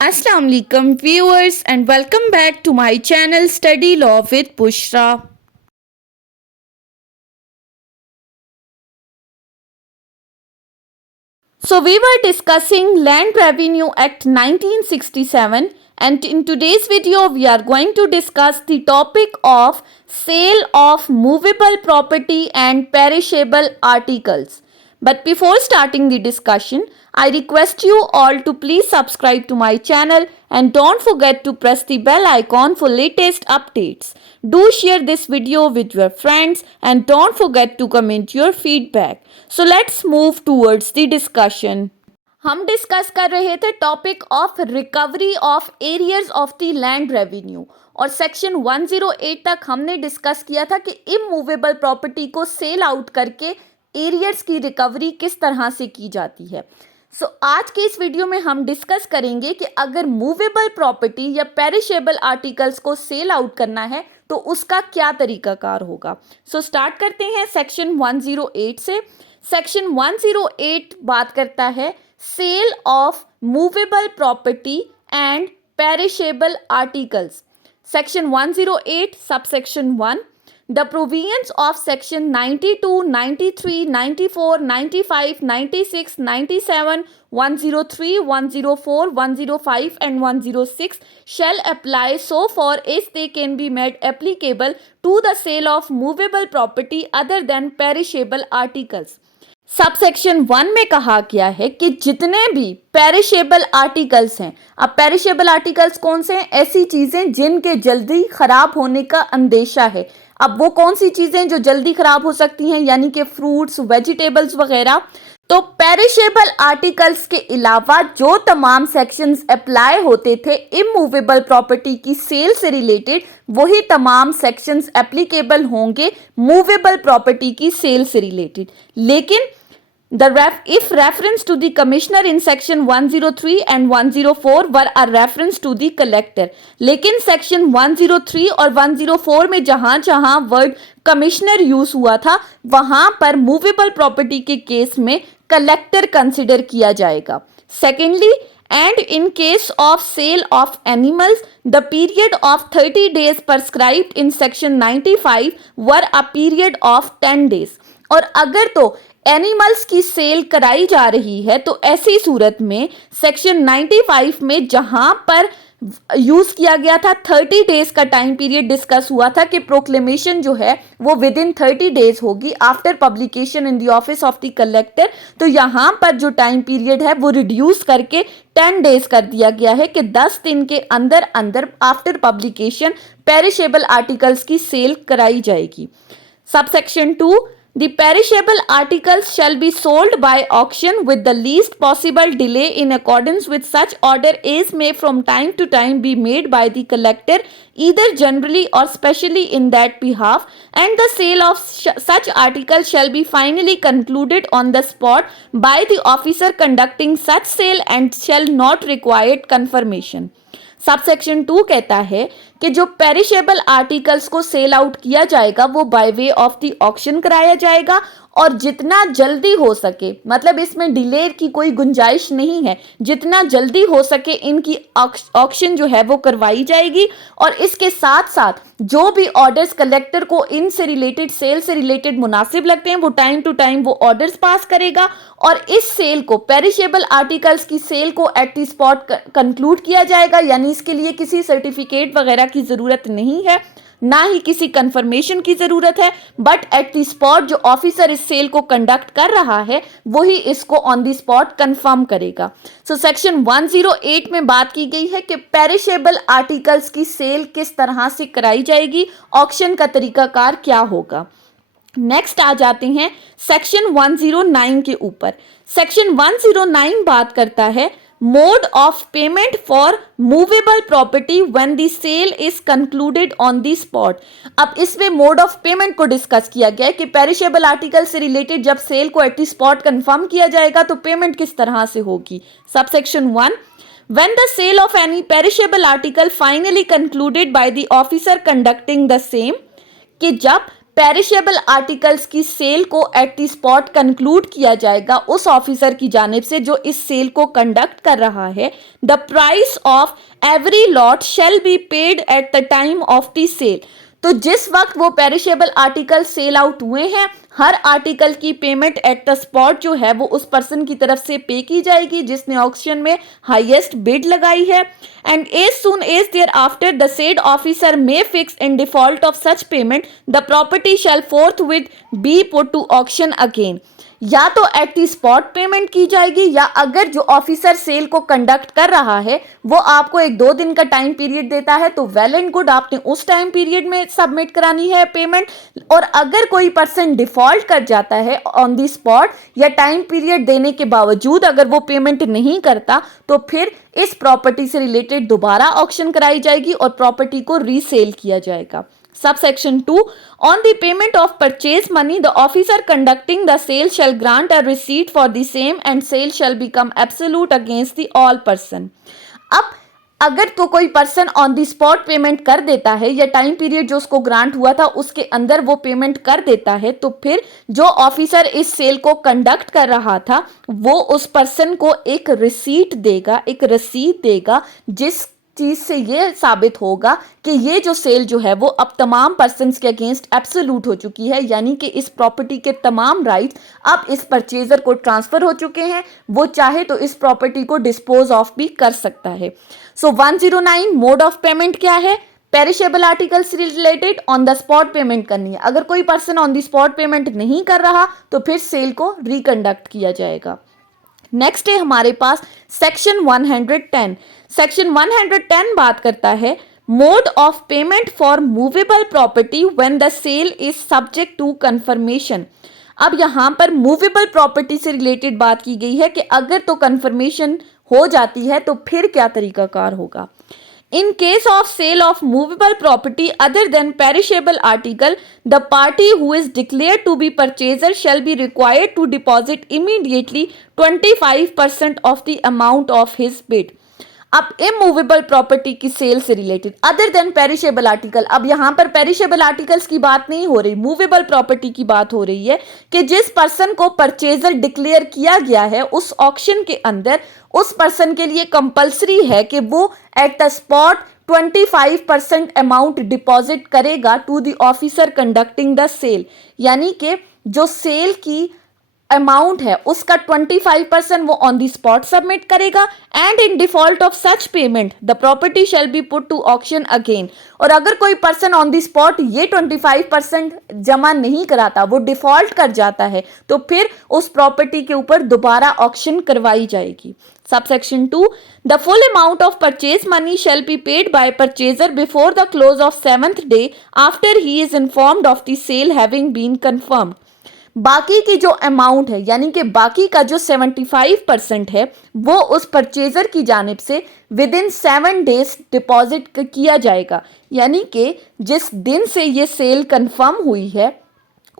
Assalamu alaikum viewers and welcome back to my channel Study Law with Bushra. So we were discussing Land Revenue Act 1967 and in today's video we are going to discuss the topic of sale of movable property and perishable articles. But before starting the discussion, I request you all to please subscribe to my channel and don't forget to press the bell icon for latest updates. Do share this video with your friends and don't forget to comment your feedback. So let's move towards the discussion. हम discuss कर रहे थे topic of recovery of arrears of the land revenue और section 108 तक हमने discuss किया था कि इमूवेबल प्रॉपर्टी को सेल आउट करके एरियर्स की रिकवरी किस तरह से की जाती है। आज के इस वीडियो में हम डिस्कस करेंगे कि अगर मूवेबल प्रॉपर्टी या पेरिशेबल आर्टिकल्स को सेल आउट करना है तो उसका क्या तरीकाकार होगा। स्टार्ट करते हैं सेक्शन 108 से। सेक्शन 108 बात करता है sale of movable property and perishable articles. Section 108 subsection 1 The provisions of section 92, 93, 94, 95, 96, 97, 103, 104, 105 and 106 shall apply so far as they can be made applicable to the sale of movable property other than perishable articles. Subsection 1 में कहा गया है कि जितने भी perishable articles हैं, अब perishable articles कौन से हैं? ऐसी चीजें जिनके जल्दी खराब होने का अंदेशा है। अब वो कौन सी चीजें जो जल्दी खराब हो सकती हैं, यानी कि फ्रूट्स, वेजिटेबल्स वगैरह। तो पेरिशेबल आर्टिकल्स के अलावा जो तमाम सेक्शंस अप्लाई होते थे इमूवेबल प्रॉपर्टी की सेल से रिलेटेड, वही तमाम सेक्शंस एप्लीकेबल होंगे मूवेबल प्रॉपर्टी की सेल से रिलेटेड। लेकिन if reference to the commissioner in section 103 and 104 were a reference to the collector, लेकिन section 103 और 104 में जहां जहां वर्ड कमिश्नर यूज हुआ था वहां पर मूवेबल प्रॉपर्टी के केस में कलेक्टर कंसिडर किया जाएगा। Secondly, and in case of sale of animals, the period of 30 days prescribed in section 95 were a period of 10 days। और अगर तो एनिमल्स की सेल कराई जा रही है तो ऐसी सूरत में सेक्शन 95 में जहां पर यूज किया गया था 30 डेज का टाइम पीरियड डिस्कस हुआ था कि प्रोक्लेमेशन जो है वो विद इन 30 डेज होगी after publication in the office of the collector. तो यहाँ पर जो टाइम पीरियड है वो रिड्यूस करके 10 डेज कर दिया गया है कि 10 दिन के अंदर अंदर आफ्टर पब्लिकेशन पेरिशेबल आर्टिकल्स की सेल कराई जाएगी। Subsection 2, the perishable articles shall be sold by auction with the least possible delay in accordance with such order as may from time to time be made by the collector either generally or specially in that behalf, and the sale of such articles shall be finally concluded on the spot by the officer conducting such sale and shall not require confirmation। Subsection 2 कहता है कि जो perishable articles को sell out किया जाएगा वो by way of the auction कराया जाएगा और जितना जल्दी हो सके, मतलब इसमें डिले की कोई गुंजाइश नहीं है, जितना जल्दी हो सके इनकी ऑक्शन जो है वो करवाई जाएगी। और इसके साथ साथ जो भी ऑर्डर्स कलेक्टर को इनसे रिलेटेड, सेल से रिलेटेड मुनासिब लगते हैं वो टाइम टू टाइम वो ऑर्डर्स पास करेगा और इस सेल को, पेरिशेबल आर्टिकल्स की सेल को एट द स्पॉट कंक्लूड किया जाएगा। यानी इसके लिए किसी सर्टिफिकेट वगैरह की जरूरत नहीं है, ना ही किसी कंफर्मेशन की जरूरत है, बट एट द स्पॉट जो ऑफिसर इस सेल को कंडक्ट कर रहा है वही इसको ऑन द स्पॉट कंफर्म करेगा। सेक्शन 108 में बात की गई है कि पेरिशेबल आर्टिकल्स की सेल किस तरह से कराई जाएगी, ऑक्शन का तरीकाकार क्या होगा। नेक्स्ट आ जाते हैं सेक्शन 109 के ऊपर। सेक्शन 109 बात करता है mode of payment for movable property when the sale is concluded on the spot. अब इसमें मोड ऑफ पेमेंट को डिस्कस किया गया है कि पेरिशेबल आर्टिकल से रिलेटेड जब सेल को एट द स्पॉट कंफर्म किया जाएगा तो पेमेंट किस तरह से होगी। Subsection 1, when the sale of any perishable article finally concluded by the officer conducting the same, कि जब पेरिशेबल आर्टिकल्स की सेल को एट द स्पॉट कंक्लूड किया जाएगा उस ऑफिसर की जानिब से जो इस सेल को कंडक्ट कर रहा है। The price of every lot shall be paid at the time of the sale. तो जिस वक्त वो पेरिशेबल आर्टिकल सेल आउट हुए हैं, हर आर्टिकल की पेमेंट एट द स्पॉट जो है वो उस पर्सन की तरफ से पे की जाएगी जिसने ऑक्शन में हाईएस्ट बिड लगाई है। And as soon as thereafter the said officer may fix in default of such payment the property shall forthwith be put to auction again. या तो एट दी स्पॉट पेमेंट की जाएगी, या अगर जो officer cell को conduct कर रहा है वो आपको 1-2 दिन का टाइम पीरियड देता है तो वेल एंड गुड, आपने उस टाइम पीरियड में सबमिट करानी है पेमेंट। और अगर कोई पर्सन डिफॉल्ट कर जाता है ऑन दी स्पॉट या टाइम पीरियड देने के बावजूद अगर वो पेमेंट नहीं करता तो फिर इस प्रॉपर्टी से रिलेटेड दोबारा ऑक्शन कराई जाएगी और प्रॉपर्टी को रीसेल किया जाएगा। Subsection 2. On the payment of purchase money, the officer conducting the sale shall grant a receipt for the same and sale shall become absolute against the all person. अब अगर तो कोई person on the spot payment कर देता है या time period जो उसको ग्रांट हुआ था उसके अंदर वो पेमेंट कर देता है तो फिर जो ऑफिसर इस सेल को कंडक्ट कर रहा था वो उस पर्सन को एक रिसीट देगा, एक रसीद देगा जिस चीज से ये साबित होगा कि ये जो सेल जो है वो अब तमाम पर्सन्स के अगेंस्ट एब्सोल्यूट हो चुकी है, यानी कि इस प्रॉपर्टी के तमाम राइट्स अब इस परचेजर को ट्रांसफर हो चुके हैं। वो चाहे तो इस प्रॉपर्टी को डिस्पोज ऑफ भी कर सकता है। सो 109 मोड ऑफ पेमेंट क्या है? पेरिशेबल आर्टिकल से related on the spot payment करनी है। अगर कोई person on the spot payment नहीं कर रहा तो फिर सेल को रिकंडक्ट किया जाएगा। नेक्स्ट है हमारे पास सेक्शन 110। सेक्शन 110 बात करता है mode of payment for movable property when the sale is subject to confirmation. अब यहाँ पर मूवेबल प्रॉपर्टी से रिलेटेड बात की गई है कि अगर तो कंफर्मेशन हो जाती है तो फिर क्या तरीकाकार होगा। In case of sale of movable property other than perishable article, the party who is declared to be purchaser shall be required to deposit immediately 25% of the amount of his bid. अब immovable property की cell से related other than perishable article, अब यहाँ पर perishable articles की बात नहीं हो रही, मूवेबल प्रॉपर्टी की बात हो रही है कि जिस पर्सन को परचेजर डिक्लेयर किया गया है उस ऑक्शन के अंदर उस पर्सन के लिए कंपल्सरी है कि वो at the spot 25% amount deposit करेगा to the officer conducting the sale. यानी कि जो सेल की अमाउंट है उसका 25% वो ऑन द स्पॉट सबमिट करेगा and in default of such payment the property shall be put to auction again. और अगर कोई पर्सन ऑन द स्पॉट ये 25% जमा नहीं कराता, वो डिफॉल्ट कर जाता है तो फिर उस प्रॉपर्टी के ऊपर दोबारा ऑक्शन करवाई जाएगी। Subsection 2. The full amount of purchase money shall be paid by purchaser before the close of 7th day after he is informed of the sale having been confirmed. बाकी की जो अमाउंट है यानी कि बाकी का जो 75% है वो उस परचेजर की जानिब से विद इन 7 डेज डिपॉजिट किया जाएगा। यानी कि जिस दिन से ये सेल कंफर्म हुई है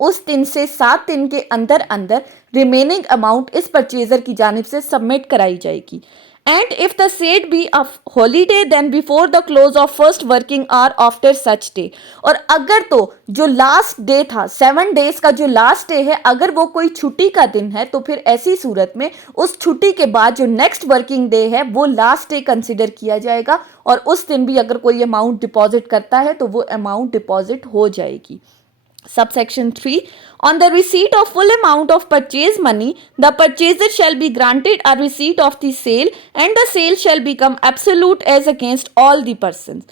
उस दिन से 7 दिन के अंदर अंदर रिमेनिंग अमाउंट इस परचेजर की जानिब से सबमिट कराई जाएगी। And if the sale be a holiday then before the close of first working hour after such day. और अगर तो जो लास्ट डे था 7 डेज का जो लास्ट डे है अगर वो कोई छुट्टी का दिन है तो फिर ऐसी सूरत में उस छुट्टी के बाद जो नेक्स्ट वर्किंग डे है वो लास्ट डे कंसिडर किया जाएगा और उस दिन भी अगर कोई अमाउंट डिपॉजिट करता है तो वो अमाउंट डिपॉजिट हो जाएगी। Subsection 3. On the receipt of full amount of purchase money, the purchaser shall be granted a receipt of the sale and the sale shall become absolute as against all the persons.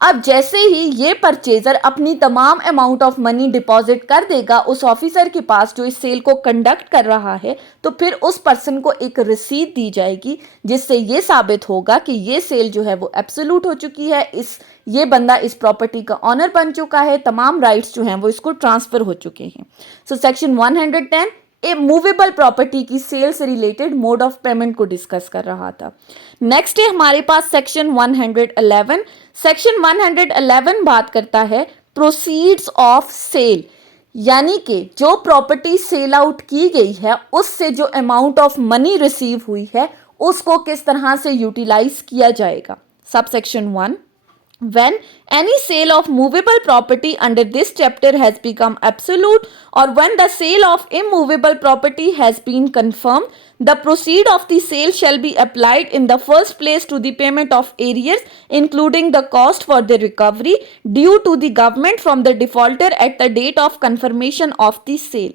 अब जैसे ही ये purchaser अपनी तमाम amount of money deposit कर देगा उस officer के पास जो इस सेल को कंडक्ट कर रहा है तो फिर उस पर्सन को एक रसीद दी जाएगी जिससे ये साबित होगा कि ये सेल जो है वो एब्सोल्यूट हो चुकी है, ये बंदा इस प्रॉपर्टी का ऑनर बन चुका है, तमाम राइट्स जो हैं वो इसको ट्रांसफर हो चुके हैं। सो सेक्शन 110 ए मूवेबल प्रॉपर्टी की सेल से रिलेटेड मोड ऑफ पेमेंट को डिस्कस कर रहा था। नेक्स्ट है हमारे पास सेक्शन 111। सेक्शन 111 बात करता है प्रोसीड्स ऑफ सेल, यानी कि जो प्रॉपर्टी सेल आउट की गई है उससे जो अमाउंट ऑफ मनी रिसीव हुई है उसको किस तरह से यूटिलाइज किया जाएगा। Sub section 1 when any sale of movable property under this chapter has become absolute or when the sale of immovable property has been confirmed, the proceed of the sale shall be applied in the first place to the payment of arrears, including the cost for the recovery due to the government from the defaulter at the date of confirmation of the sale.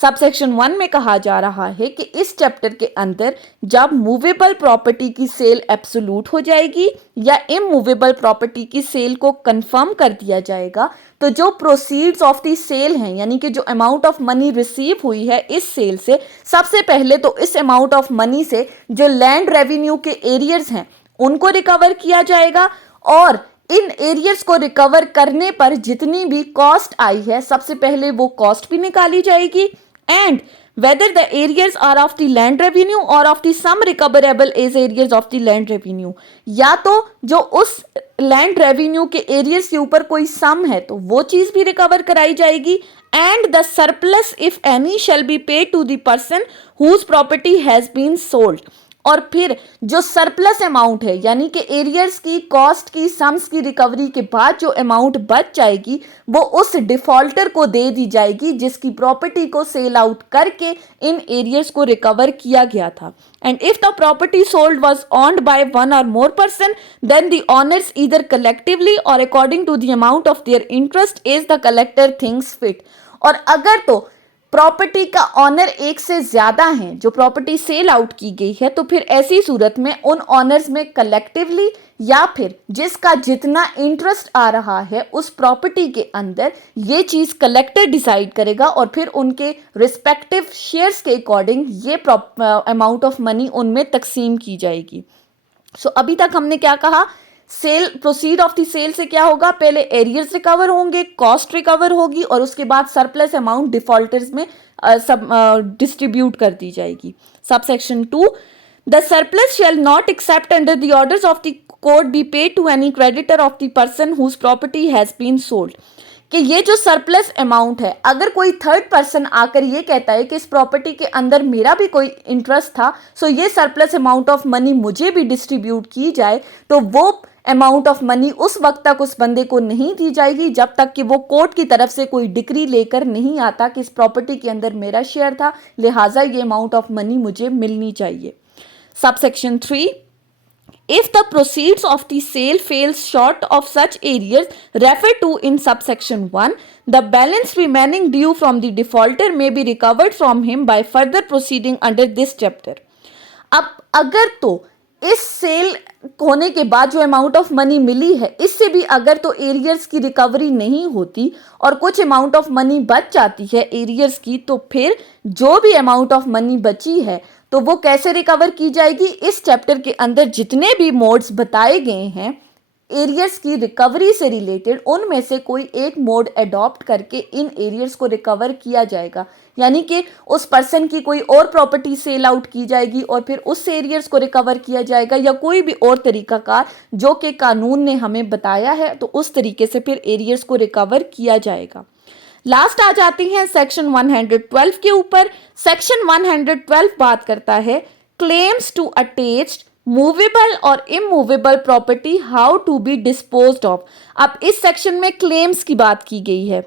Subsection 1 में कहा जा रहा है कि इस chapter के अंदर जब मूवेबल प्रॉपर्टी की सेल एब्सोल्यूट हो जाएगी या इमूवेबल प्रॉपर्टी की सेल को कंफर्म कर दिया जाएगा, तो जो प्रोसीड्स ऑफ द सेल हैं, यानी कि जो अमाउंट ऑफ मनी रिसीव हुई है इस सेल से, सबसे पहले तो इस अमाउंट ऑफ मनी से जो लैंड रेवेन्यू के एरियर्स हैं उनको रिकवर किया जाएगा और इन एरियर्स को रिकवर करने पर जितनी भी कॉस्ट आई है सबसे पहले वो कॉस्ट भी निकाली जाएगी and whether the areas are of the land revenue or of the sum recoverable as areas of the land revenue, या तो जो उस लैंड रेवेन्यू के एरियर्स के ऊपर कोई सम है तो वो चीज भी रिकवर कराई जाएगी and the surplus if any shall be paid to the person whose property has been sold. और फिर जो सरप्लस अमाउंट है यानी कि एरियर्स की कॉस्ट की सम्स की रिकवरी के बाद जो अमाउंट बच जाएगी वो उस डिफॉल्टर को दे दी जाएगी जिसकी प्रॉपर्टी को सेल आउट करके इन एरियर्स को रिकवर किया गया था. And if the property sold was owned by one or more person then the owners either collectively or according to the amount of their interest as the collector thinks fit. और अगर तो property का honour एक से ज्यादा है जो property sell out की गई है, तो फिर ऐसी सूरत में उन ऑनर्स में कलेक्टिवली या फिर जिसका जितना इंटरेस्ट आ रहा है उस प्रॉपर्टी के अंदर ये चीज कलेक्टर डिसाइड करेगा और फिर उनके रिस्पेक्टिव शेयर्स के अकॉर्डिंग ये अमाउंट ऑफ मनी उनमें तकसीम की जाएगी. सो अभी तक हमने क्या कहा, sale proceed of the sale से क्या होगा, पहले एरियर्स रिकवर होंगे, कॉस्ट रिकवर होगी और उसके बाद सरप्लस अमाउंट डिफॉल्टर्स में सब डिस्ट्रीब्यूट कर दी जाएगी. Subsection 2, the surplus shall not except under the orders of the court be paid to any creditor of the person whose property has been sold. कि ये जो सरप्लस अमाउंट है, अगर कोई थर्ड पर्सन आकर ये कहता है कि इस प्रॉपर्टी के अंदर मेरा भी कोई इंटरेस्ट था, सो ये सरप्लस अमाउंट ऑफ मनी मुझे भी डिस्ट्रीब्यूट की जाए, तो वो अमाउंट ऑफ मनी उस वक्त तक उस बंदे को नहीं दी जाएगी जब तक कि वो कोर्ट की तरफ से कोई डिक्री लेकर नहीं आता कि इस प्रॉपर्टी के अंदर मेरा शेयर था, लिहाजा ये अमाउंट ऑफ मनी मुझे मिलनी चाहिए. Subsection 3, if the proceeds of the sale fails short of such areas referred to in subsection 1, the balance remaining due from the defaulter may be recovered from him by further proceeding under this chapter. अब अगर तो इस cell होने के बाद जो amount of money मिली है इससे भी अगर तो एरियर्स की रिकवरी नहीं होती और कुछ अमाउंट ऑफ मनी बच जाती है एरियर्स की, तो फिर जो भी अमाउंट ऑफ मनी बची है तो वो कैसे रिकवर की जाएगी. इस चैप्टर के अंदर जितने भी मोड्स बताए गए हैं एरियर्स की रिकवरी से रिलेटेड, उनमें से कोई एक मोड अडॉप्ट करके इन एरियर्स को रिकवर किया जाएगा. यानी कि उस पर्सन की कोई और प्रॉपर्टी सेल आउट की जाएगी और फिर उस एरियर्स को रिकवर किया जाएगा या कोई भी और तरीकाकार जो कि कानून ने हमें बताया है, तो उस तरीके से फिर एरियर्स को रिकवर किया जाएगा. लास्ट आ जाती हैं सेक्शन 112 के ऊपर. सेक्शन 112 बात करता है क्लेम्स टू अटैच्ड मूवेबल और immovable property how to be disposed of. अब इस सेक्शन में क्लेम्स की बात की गई है.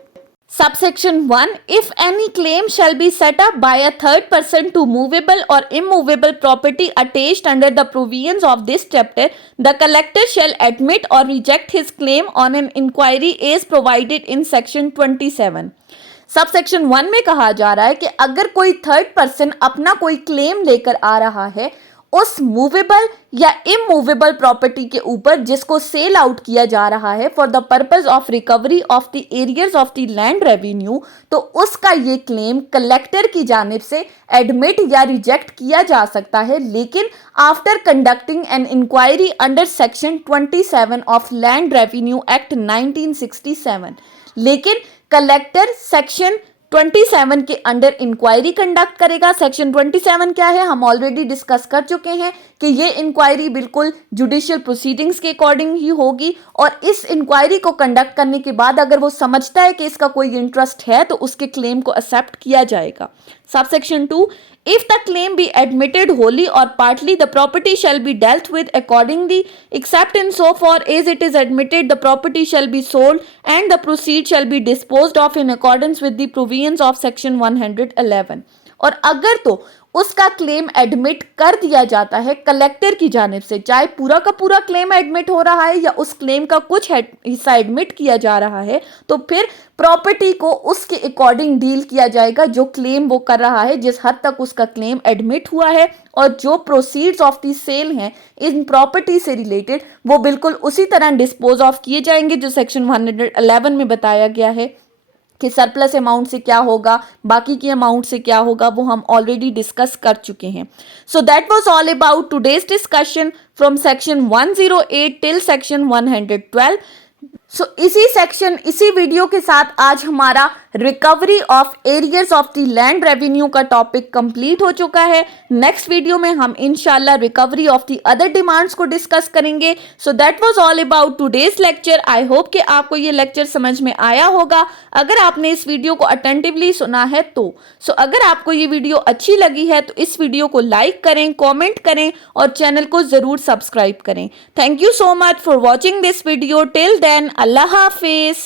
Subsection 1, if any claim shall be set up by a third person to movable or immovable property attached under the provisions of this chapter, the collector shall admit or reject his claim on an inquiry as provided in section 27. Subsection 1 में कहा जा रहा है कि अगर कोई third person अपना कोई क्लेम लेकर आ रहा है उस मूवेबल या इमूवेबल प्रॉपर्टी के ऊपर जिसको सेल आउट किया जा रहा है for the purpose of recovery of the arrears of the land revenue, तो उसका ये क्लेम कलेक्टर की जानिब से एडमिट या रिजेक्ट किया जा सकता है, लेकिन after conducting an inquiry under section 27 of land revenue act 1967. लेकिन कलेक्टर सेक्शन 27 के अंडर इंक्वायरी कंडक्ट करेगा. सेक्शन 27 क्या है हम ऑलरेडी डिस्कस कर चुके हैं कि ये इंक्वायरी बिल्कुल जुडिशियल प्रोसीडिंग्स के अकॉर्डिंग ही होगी और इस इंक्वायरी को कंडक्ट करने के बाद अगर वो समझता है कि इसका कोई इंटरेस्ट है तो उसके क्लेम को एक्सेप्ट किया जाएगा. Subsection 2, if the claim be admitted wholly or partly, the property shall be dealt with accordingly, except in so far as it is admitted, the property shall be sold and the proceeds shall be disposed of in accordance with the provisions of section 111. और अगर तो उसका claim admit कर दिया जाता है collector की जानिब से, चाहे पूरा का पूरा क्लेम एडमिट हो रहा है या उस क्लेम का कुछ हिस्सा एडमिट किया जा रहा है, तो फिर प्रॉपर्टी को उसके अकॉर्डिंग डील किया जाएगा जो क्लेम वो कर रहा है, जिस हद तक उसका क्लेम एडमिट हुआ है, और जो प्रोसीड्स ऑफ द सेल हैं इन प्रॉपर्टी से रिलेटेड वो बिल्कुल उसी तरह डिस्पोज ऑफ किए जाएंगे जो सेक्शन 111 में बताया गया है कि सरप्लस अमाउंट से क्या होगा, बाकी की अमाउंट से क्या होगा, वो हम ऑलरेडी डिस्कस कर चुके हैं. So that was all about today's discussion from section 108 till section 112. सो इसी वीडियो के साथ आज हमारा recovery of arrears of the land revenue का टॉपिक कंप्लीट हो चुका है. नेक्स्ट वीडियो में हम इंशाल्लाह recovery of the other demands को डिस्कस करेंगे. So that was all about today's lecture. I hope कि आपको ये लेक्चर समझ में आया होगा. अगर आपने इस वीडियो को अटेंटिवली सुना है तो अगर आपको ये वीडियो अच्छी लगी है तो इस वीडियो को लाइक करें, कॉमेंट करें और चैनल को जरूर सब्सक्राइब करें. Thank you so much for watching this video. Till then, अल्लाह हाफिज.